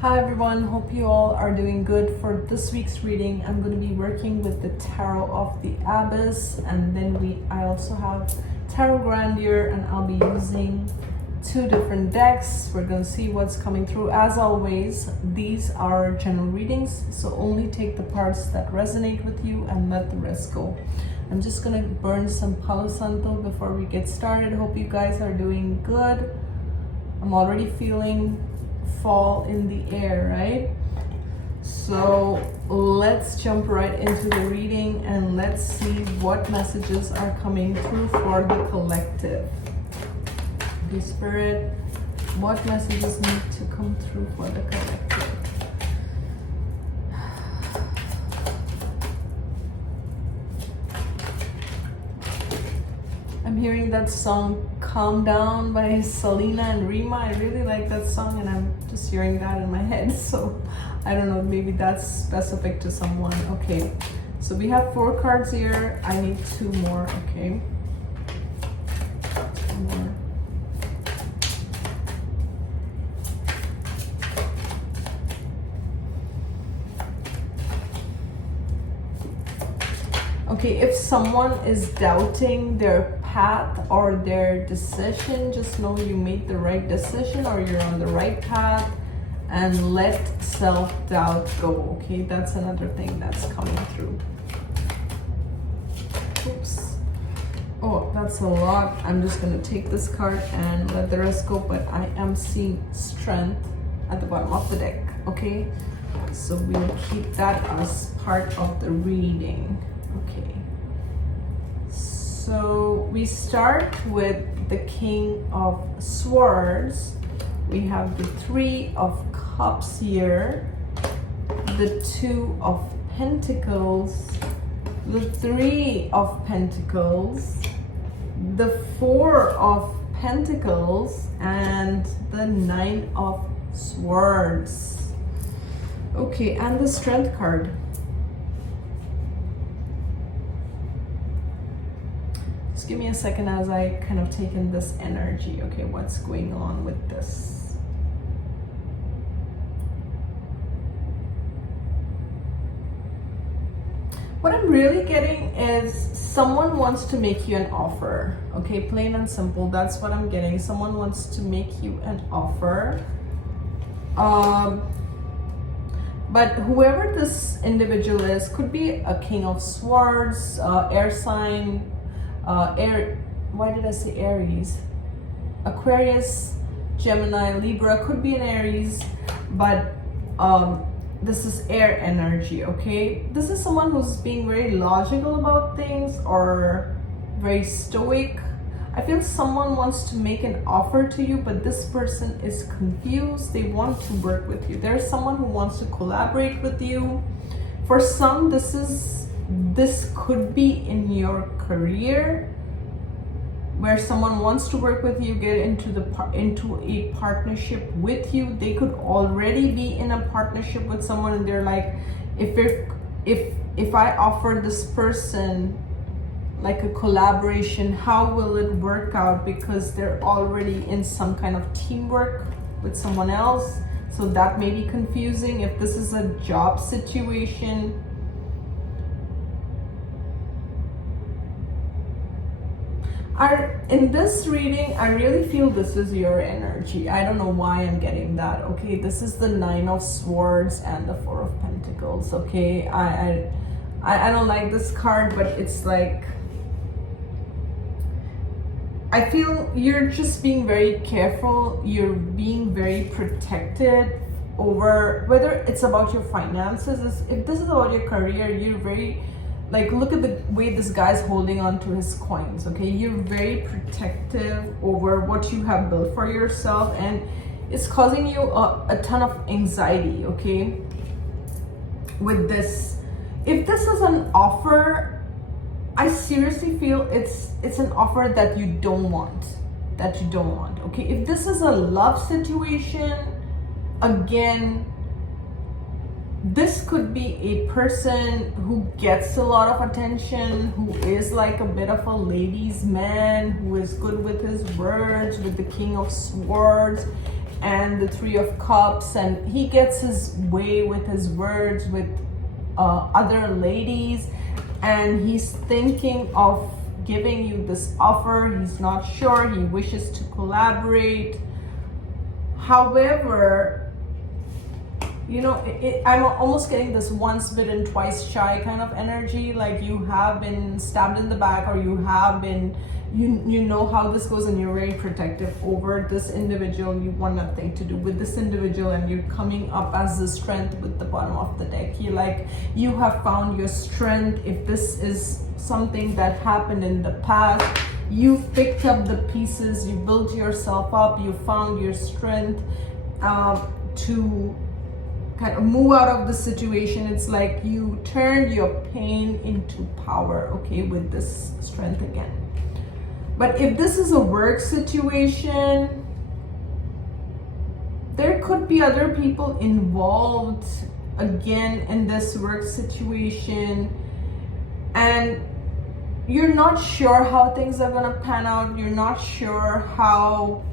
Hi everyone, hope you all are doing good. For this week's reading, I'm going to be working with the Tarot of the Abyss, and then I also have Tarot Grandeur, and I'll be using two different decks. We're going to see what's coming through. As always, these are general readings, so only take the parts that resonate with you and let the rest go. I'm just going to burn some Palo Santo before we get started. Hope you guys are doing good. I'm already feeling fall in the air, right? So let's jump right into the reading and let's see what messages are coming through for the collective. Okay, Spirit, what messages need to come through for the collective? I'm hearing that song Calm Down by Selena and Rima. I really like that song and I'm just hearing that in my head. So I don't know, maybe that's specific to someone. Okay, so we have 4 cards here. I need 2 more, okay? 2 more. Okay, if someone is doubting their path or their decision, just know you made the right decision or you're on the right path, and let self-doubt go, okay? That's another thing that's coming through. Oops. Oh, that's a lot. I'm just gonna take this card and let the rest go, but I am seeing strength at the bottom of the deck, okay? So we'll keep that as part of the reading. Okay, so we start with the King of Swords. We have the 3 of Cups here, the 2 of Pentacles, the 3 of Pentacles, the 4 of Pentacles, and the 9 of Swords. Okay, and the Strength card. Give me a second as I kind of take in this energy. Okay, what's going on with this? What I'm really getting is someone wants to make you an offer. Okay, plain and simple, that's what I'm getting. Someone wants to make you an offer. But whoever this individual is, could be a King of Swords, air sign, why did I say Aries? Aquarius, Gemini, Libra, could be an Aries, but this is air energy, okay? This is someone who's being very logical about things or very stoic. I feel someone wants to make an offer to you, but this person is confused. They want to work with you. There's someone who wants to collaborate with you. For some, this could be in your career, where someone wants to work with you, get into a partnership with you. They could already be in a partnership with someone and they're like, if I offer this person like a collaboration, how will it work out? Because they're already in some kind of teamwork with someone else. So that may be confusing. If this is a job situation, in this reading, I really feel this is your energy. I don't know why I'm getting that. Okay, this is the 9 of Swords and the 4 of Pentacles. Okay, I don't like this card, but it's like, I feel you're just being very careful. You're being very protected over whether it's about your finances. If this is about your career, you're very, like, look at the way this guy's holding on to his coins, okay? You're very protective over what you have built for yourself, and it's causing you a ton of anxiety, okay? With this, if this is an offer, I seriously feel it's an offer that you don't want, okay? If this is a love situation, again, this could be a person who gets a lot of attention, who is like a bit of a ladies' man, who is good with his words, with the King of Swords. and the Three of Cups, and he gets his way with his words with other ladies, and he's thinking of giving you this offer. He's not sure, he wishes to collaborate. However, you know, I'm almost getting this once bitten twice shy kind of energy, like you have been stabbed in the back, or you have been, you know how this goes, and you're very protective over this individual. You want nothing to do with this individual, and you're coming up as the strength with the bottom of the deck. You have found your strength. If this is something that happened in the past, you've picked up the pieces, you built yourself up, you found your strength to kind of move out of the situation. It's like you turned your pain into power, okay, with this strength again. But if this is a work situation, there could be other people involved again in this work situation, and you're not sure how things are gonna pan out. You're not sure how,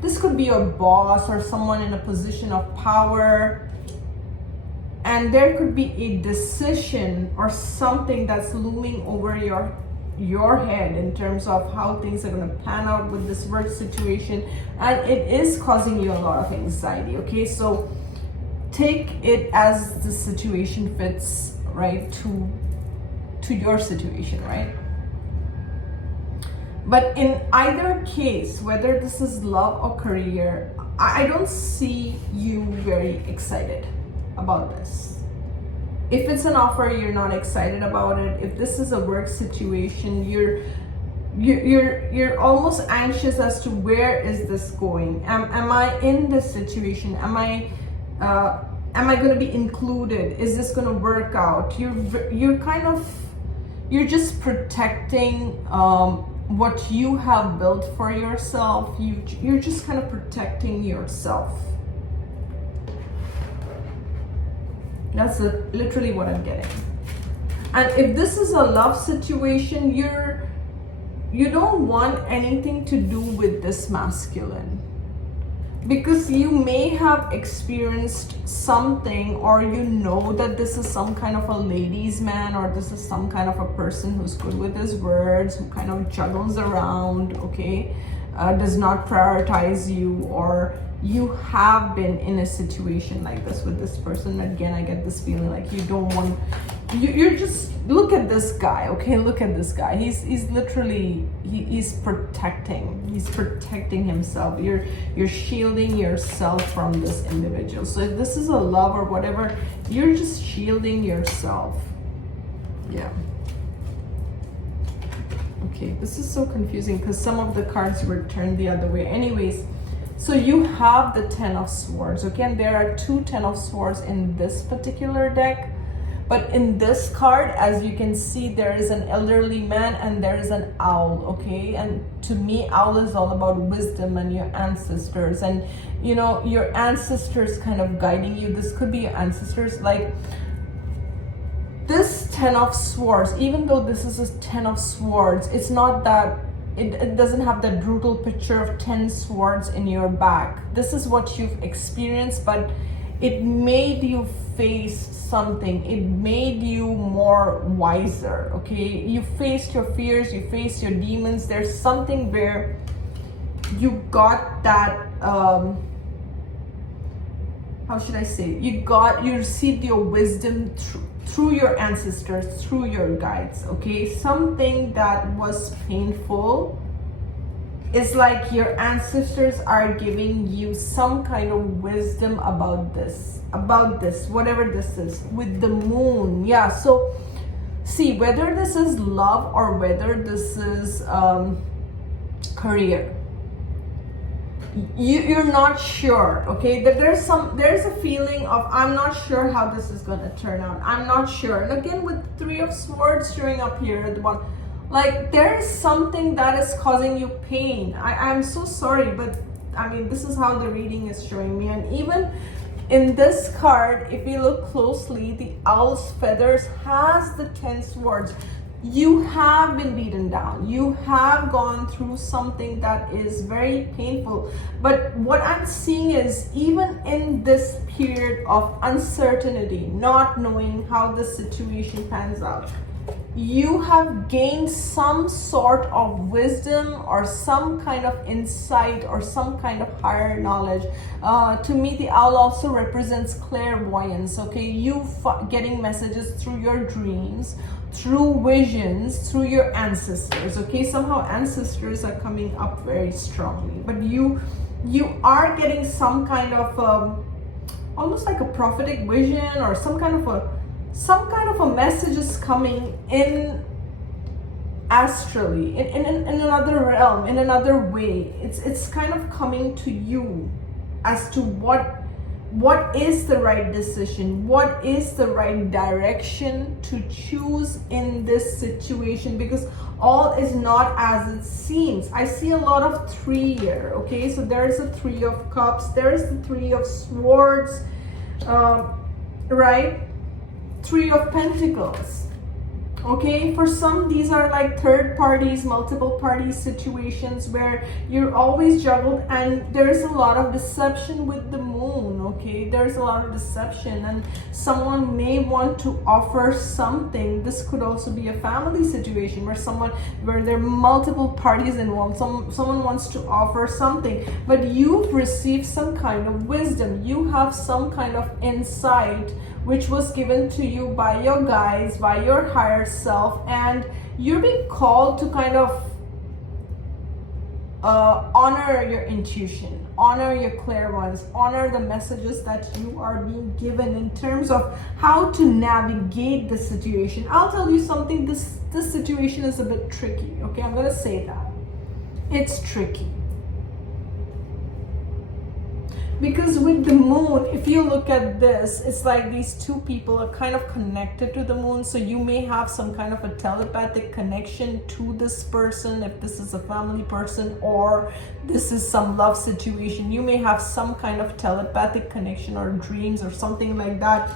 this could be your boss or someone in a position of power, and there could be a decision or something that's looming over your head in terms of how things are going to pan out with this work situation, and it is causing you a lot of anxiety. Okay, so take it as the situation fits, right, to your situation, right? But in either case, whether this is love or career, I don't see you very excited about this. If it's an offer, you're not excited about it. If this is a work situation, you're almost anxious as to where is this going? Am I in this situation? Am I going to be included? Is this going to work out? You're just protecting what you have built for yourself. You're just kind of protecting yourself. That's literally what I'm getting. And if this is a love situation, you don't want anything to do with this masculine, because you may have experienced something, or you know that this is some kind of a ladies' man, or this is some kind of a person who's good with his words, who kind of juggles around, okay, does not prioritize you, or you have been in a situation like this with this person. Again, I get this feeling like you don't want, you're just, look at this guy, okay, look at this guy. He's literally, he's protecting himself. You're shielding yourself from this individual. So if this is a love or whatever, you're just shielding yourself. Yeah. Okay, this is so confusing because some of the cards were turned the other way. Anyways, so you have the Ten of Swords. Again, there are two Ten of Swords in this particular deck. But in this card, as you can see, there is an elderly man and there is an owl, okay? And to me, owl is all about wisdom and your ancestors. And, you know, your ancestors kind of guiding you. This could be your ancestors. Like, this Ten of Swords, even though this is a Ten of Swords, it's not that, it doesn't have that brutal picture of 10 swords in your back. This is what you've experienced, but it made you face something. It made you more wiser, okay? You faced your fears, you faced your demons. There's something where you got that, how should I say? You received your wisdom through your ancestors, through your guides, okay? Something that was painful. It's like your ancestors are giving you some kind of wisdom about this, whatever this is, with the moon. Yeah, so see, whether this is love or whether this is career, you're not sure, okay? There's a feeling of, I'm not sure how this is gonna turn out. I'm not sure. And again, with Three of Swords showing up here at the bottom, like, there is something that is causing you pain. I'm so sorry, but I mean, this is how the reading is showing me. And even in this card, if you look closely, the owl's feathers has the 10 swords. You have been beaten down. You have gone through something that is very painful. But what I'm seeing is, even in this period of uncertainty, not knowing how the situation pans out, you have gained some sort of wisdom or some kind of insight or some kind of higher knowledge. To me, the owl also represents clairvoyance. Okay, you getting messages through your dreams, through visions, through your ancestors. Okay, somehow ancestors are coming up very strongly, but you are getting some kind of almost like a prophetic vision, or some kind of a message is coming in astrally, in another realm, in another way. It's kind of coming to you as to what is the right decision, what is the right direction to choose in this situation, because all is not as it seems. I see a lot of 3 here. Okay, so there's a 3 of cups, there's the 3 of swords, right? 3 of pentacles. Okay, for some, these are like third parties, multiple parties situations where you're always juggled, and there's a lot of deception with the moon. Okay, there's a lot of deception, and someone may want to offer something. This could also be a family situation where there are multiple parties involved. Someone wants to offer something, but you've received some kind of wisdom. You have some kind of insight which was given to you by your guides, by your higher self, and you're being called to kind of honor your intuition, honor your clairvoyance, honor the messages that you are being given in terms of how to navigate the situation. I'll tell you something, this situation is a bit tricky. Okay, I'm gonna say that. It's tricky. Because with the moon, if you look at this, it's like these 2 people are kind of connected to the moon. So you may have some kind of a telepathic connection to this person, if this is a family person or this is some love situation. You may have some kind of telepathic connection or dreams or something like that.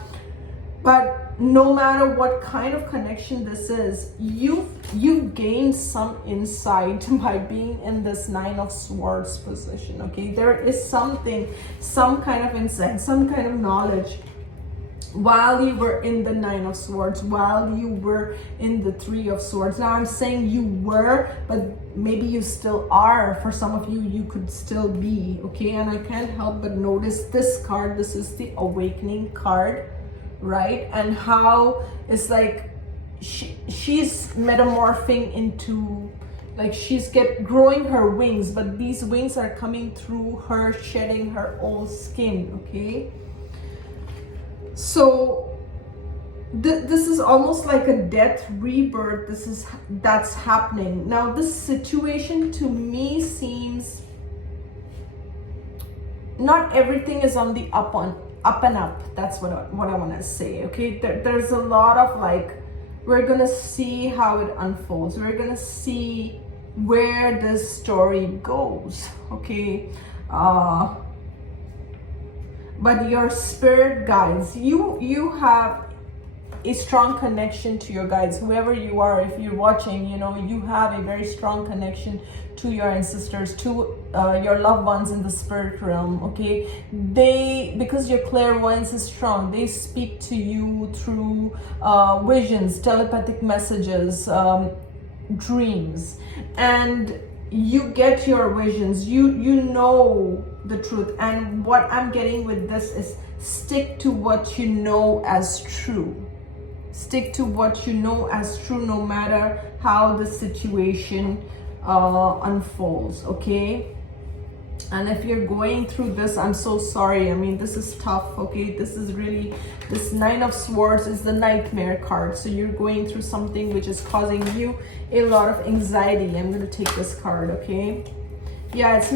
But no matter what kind of connection this is, you've gained some insight by being in this 9 of Swords position. Okay, there is something, some kind of insight, some kind of knowledge while you were in the 9 of Swords, while you were in the 3 of Swords. Now I'm saying you were, but maybe you still are. For some of you, you could still be. Okay, and I can't help but notice this card. This is the Awakening card, right? And how it's like she's metamorphing into, like, she's growing her wings, but these wings are coming through her shedding her old skin. Okay, so this is almost like a death rebirth. That's happening now. This situation to me seems not everything is on the up and up. That's what I want to say. Okay, there's a lot of like, we're gonna see how it unfolds, we're gonna see where this story goes. Okay, but your spirit guides, you have a strong connection to your guides. Whoever you are, if you're watching, you know, you have a very strong connection to your ancestors, to your loved ones in the spirit realm. Okay, because your clairvoyance is strong, they speak to you through visions, telepathic messages, dreams, and you get your visions. You know the truth. And what I'm getting with this is, stick to what you know as true. Stick to what you know as true, no matter how the situation unfolds. Okay, and if you're going through this, I'm so sorry. I mean, this is tough. Okay, this is really, this 9 of Swords is the nightmare card. So you're going through something which is causing you a lot of anxiety. I'm going to take this card. Okay, yeah, it's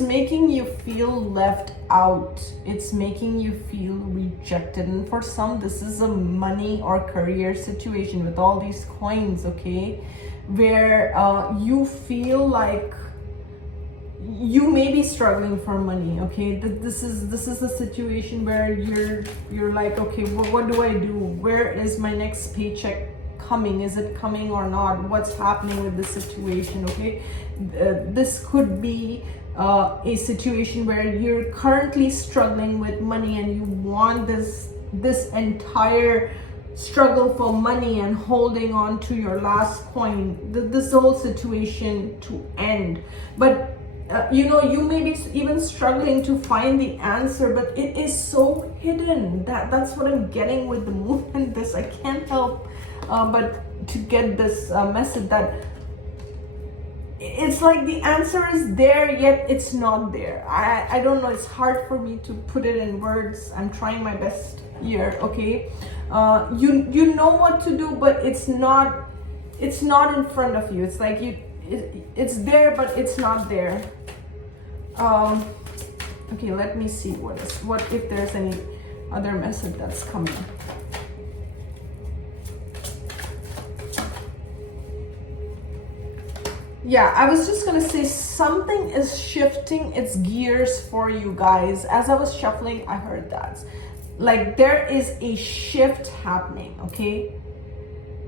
making you feel left out. It's making you feel rejected. And for some, this is a money or career situation with all these coins. Okay, where you feel like you may be struggling for money. Okay, this is a situation where you're like, okay, what do I do? Where is my next paycheck coming? Is it coming or not? What's happening with the situation? Okay, this could be a situation where you're currently struggling with money and you want this entire struggle for money and holding on to your last coin, this whole situation to end. But you may be even struggling to find the answer, but it is so hidden. That's what I'm getting with the moon and this. I can't help but to get this message that it's like the answer is there, yet it's not there. I don't know. It's hard for me to put it in words. I'm trying my best here. Okay, you know what to do, but it's not in front of you. It's like it's there, but it's not there. Okay, let me see what if there's any other message that's coming. Yeah, I was just gonna say something is shifting its gears for you guys. As I was shuffling, I heard that. Like there is a shift happening, okay?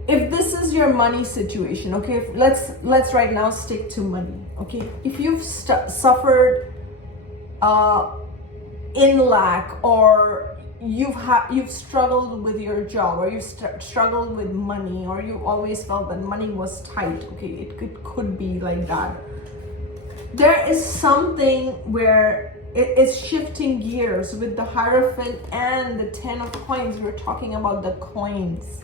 If this is your money situation, okay, let's right now stick to money, okay? If you've suffered in lack, or you've struggled with your job, or you've struggled with money, or you always felt that money was tight, okay, it could be like that. There is something where it is shifting gears with the Hierophant and the 10 of coins. We're talking about the coins.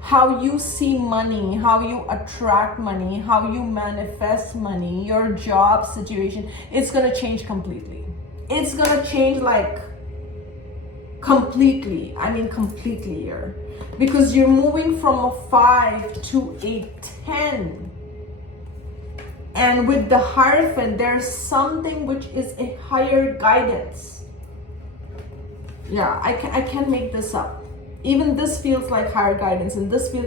How you see money, how you attract money, how you manifest money, your job situation, it's gonna change completely. It's gonna change like completely. I mean completely here. Because you're moving from a 5 to a 10. And with the Hierophant, there's something which is a higher guidance. Yeah, I can't make this up. Even this feels like higher guidance, and this feels,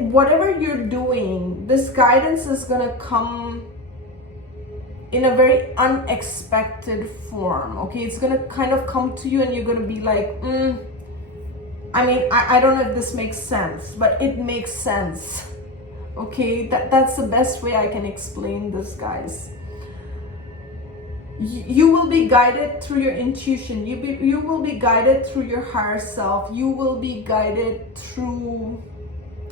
whatever you're doing, this guidance is gonna come in a very unexpected form, okay? It's gonna kind of come to you and you're gonna be like, I mean, I don't know if this makes sense, but it makes sense, okay? That's the best way I can explain this, guys. You will be guided through your intuition. You will be guided through your higher self. You will be guided through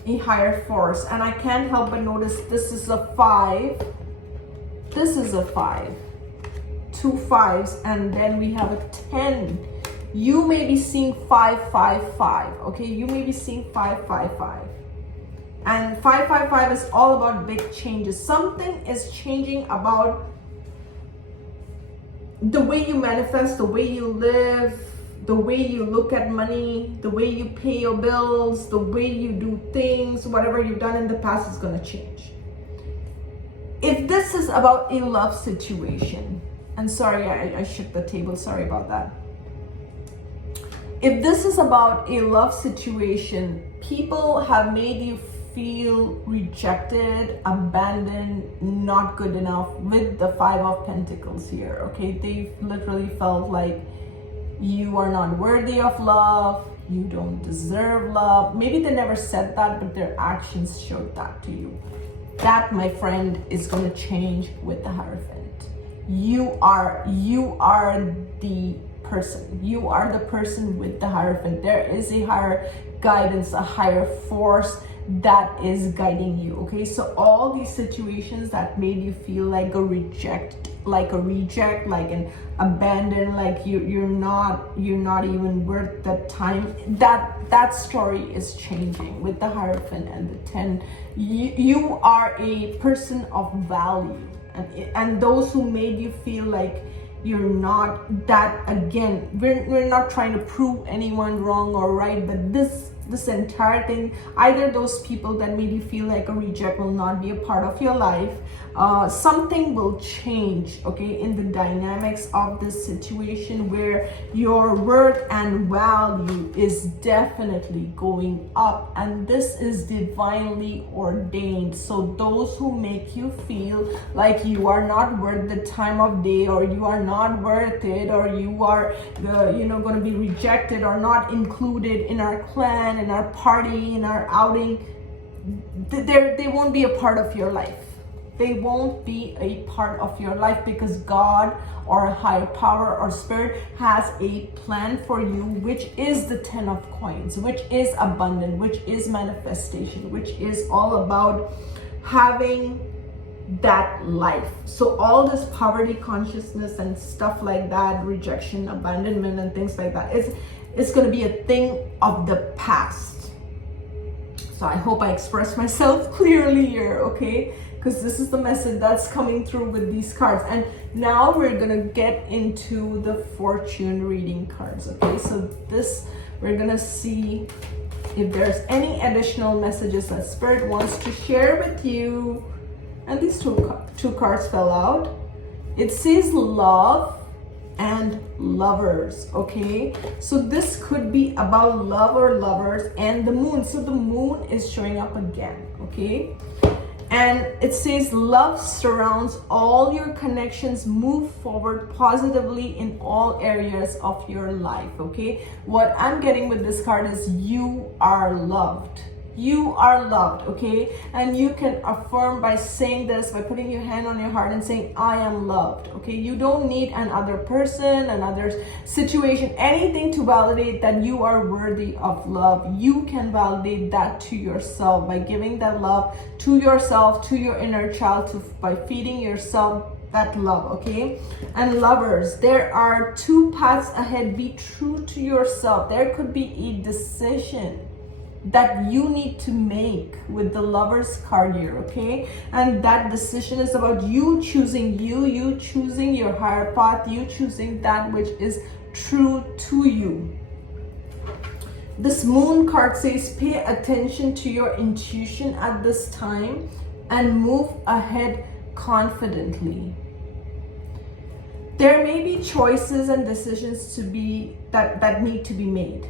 a higher force. And I can't help but notice this is a 5. This is a 5. 2 5s, and then we have a 10. You may be seeing 5 5 5. Okay, you may be seeing 5 5 5. And 5 5 5 is all about big changes. Something is changing about the way you manifest, the way you live, the way you look at money, the way you pay your bills, the way you do things. Whatever you've done in the past is going to change. If this is about a love situation, and sorry, I shook the table, sorry about that. If this is about a love situation, people have made you feel rejected, abandoned, not good enough with the 5 of Pentacles here, okay? They literally felt like you are not worthy of love, you don't deserve love. Maybe they never said that, but their actions showed that to you. That, my friend, is going to change with the Hierophant. You are the person. You are the person with the Hierophant. There is a higher guidance, a higher force that is guiding you, okay? So all these situations that made you feel like a reject, like an abandoned, like you're not even worth the time, that story is changing with the Hierophant and the 10. You are a person of value, and those who made you feel like you're not, that again, we're not trying to prove anyone wrong or right, but this entire thing, either those people that made you feel like a reject will not be a part of your life. Something will change, okay, in the dynamics of this situation where your worth and value is definitely going up, and this is divinely ordained. So those who make you feel like you are not worth the time of day, or you are not worth it, or you are going to be rejected or not included in our clan in our party, in our outing, they won't be a part of your life. They won't be a part of your life because God or a higher power or spirit has a plan for you, which is the 10 of coins, which is abundant, which is manifestation, which is all about having that life. So all this poverty consciousness and stuff like that, rejection, abandonment and things like that, it's going to be a thing of the past. So I hope I expressed myself clearly here, okay? Because this is the message that's coming through with these cards. And now we're gonna get into the fortune reading cards, okay? So this, we're gonna see if there's any additional messages that Spirit wants to share with you. And these two cards fell out. It says love and lovers, okay? So this could be about love or lovers and the moon. So the moon is showing up again, okay? And it says love surrounds all your connections. Move forward positively in all areas of your life, okay? What I'm getting with this card is you are loved. You are loved, okay? And you can affirm by saying this, by putting your hand on your heart and saying, I am loved, okay? You don't need another person, another situation, anything to validate that you are worthy of love. You can validate that to yourself by giving that love to yourself, to your inner child, by feeding yourself that love, okay? And lovers, there are two paths ahead. Be true to yourself. There could be a decision that you need to make with the Lovers card here, okay? And that decision is about you choosing you choosing your higher path, you choosing that which is true to you. This Moon card says pay attention to your intuition at this time and move ahead confidently. There may be choices and decisions to be that need to be made.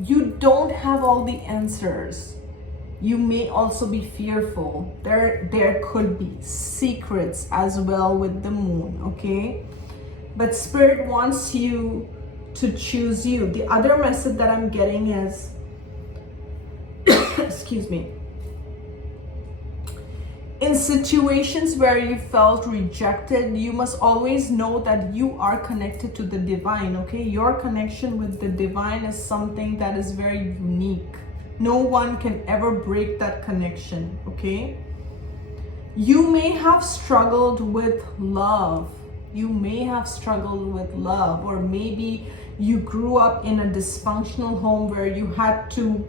You don't have all the answers. You may also be fearful. There could be secrets as well with the moon, okay? But Spirit wants you to choose you. The other message that I'm getting is, excuse me, in situations where you felt rejected, you must always know that you are connected to the divine, okay? Your connection with the divine is something that is very unique. No one can ever break that connection, okay? You may have struggled with love. You may have struggled with love, or maybe you grew up in a dysfunctional home where you had to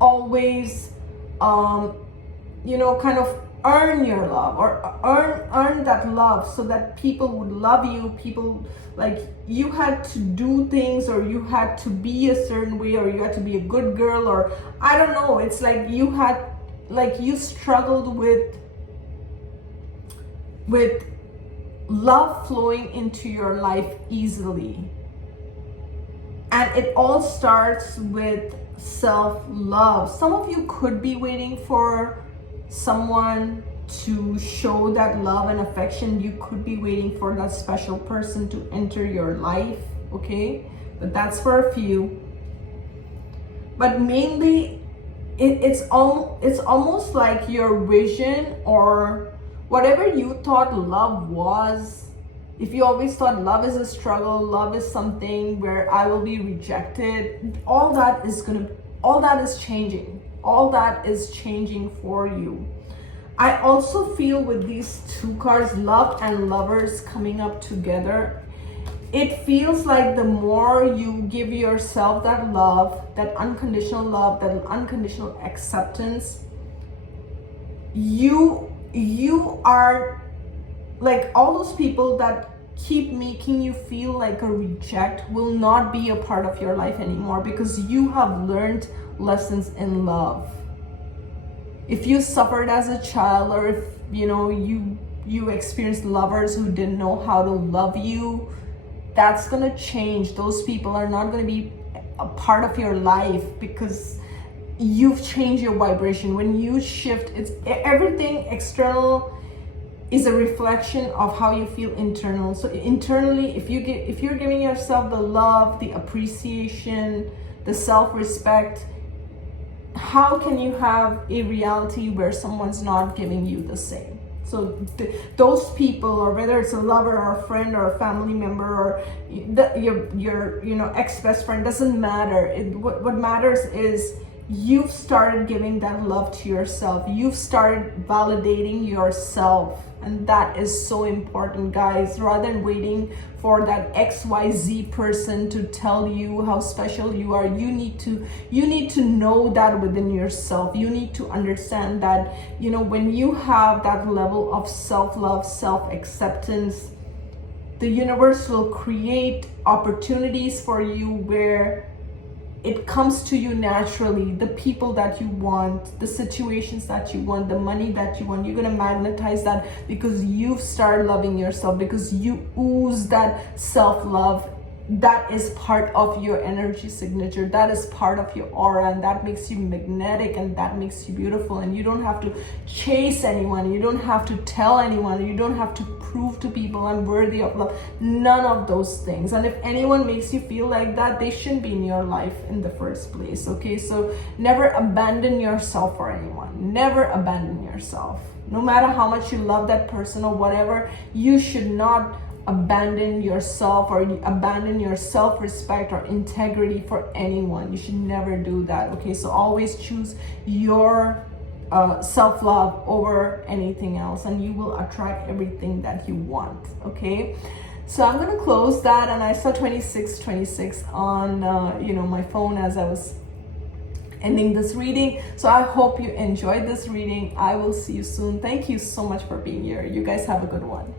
always, kind of earn your love, or earn that love so that people would love you. People, like, you had to do things, or you had to be a certain way, or you had to be a good girl, or I don't know. It's like you struggled with love flowing into your life easily. And it all starts with self-love. Some of you could be waiting for someone to show that love and affection. You could be waiting for that special person to enter your life, okay? But that's for a few. But mainly, it's almost like your vision, or whatever you thought love was. If you always thought love is a struggle, love is something where I will be rejected, all that is changing. All that is changing for you. I also feel with these two cards, love and lovers coming up together, it feels like the more you give yourself that love, that unconditional acceptance, you are like, all those people that keep making you feel like a reject will not be a part of your life anymore, because you have learned lessons in love. If you suffered as a child, or if you experienced lovers who didn't know how to love you, that's gonna change. Those people are not gonna be a part of your life, because you've changed your vibration. When you shift, it's everything external is a reflection of how you feel internal. So internally, if you're giving yourself the love, the appreciation, the self-respect, how can you have a reality where someone's not giving you the same? So those people, or whether it's a lover or a friend or a family member or your ex-best friend, doesn't matter. What matters is you've started giving that love to yourself. You've started validating yourself. And that is so important, guys. Rather than waiting for that XYZ person to tell you how special you are, you need to know that within yourself. You need to understand that, when you have that level of self-love, self-acceptance, the universe will create opportunities for you where it comes to you naturally. The people that you want, the situations that you want, the money that you want, you're gonna magnetize that because you've started loving yourself, because you ooze that self-love. That is part of your energy signature. That is part of your aura, and that makes you magnetic, and that makes you beautiful. And you don't have to chase anyone. You don't have to tell anyone. You don't have to prove to people I'm worthy of love. None of those things. And if anyone makes you feel like that, they shouldn't be in your life in the first place. Okay, so never abandon yourself for anyone. Never abandon yourself. No matter how much you love that person or whatever, you should not abandon yourself or abandon your self-respect or integrity for anyone. You should never do that. Okay, so always choose your self-love over anything else, and you will attract everything that you want. Okay, so I'm gonna close that, and I saw 2626 on my phone as I was ending this reading. So I hope you enjoyed this reading. I will see you soon. Thank you so much for being here. You guys have a good one.